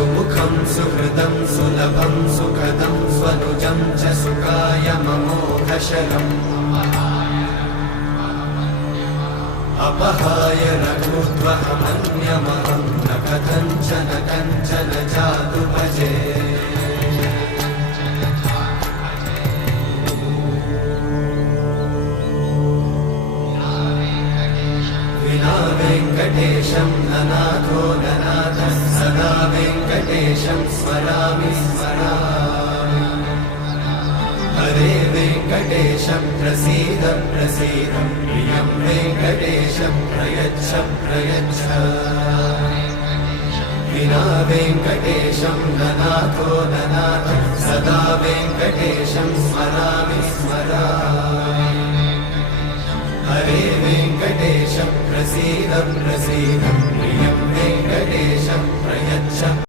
सुमुखं सुहृदं सुलभं सुखदं स्वनुजं च सुखाय ममोघशरम् अपहाय रघुत्वहमन्यमहं न कथञ्चन कञ्चन जातु भजे विना वेङ्कटेशं ननाथो ननाथः सदा वेङ्कटेशं स्मरामि स्मरामि हरे वेङ्कटेशं प्रसीद प्रसीद प्रियं वेङ्कटेशं प्रयच्छ प्रयच्छ विना वेङ्कटेशं ननाथो ननाथः सदा वेङ्कटेशं स्मरामि स्मरामि हरे वेङ्कटेशं प्रसीद प्रसीद प्रियं वेङ्कटेशं प्रयच्छ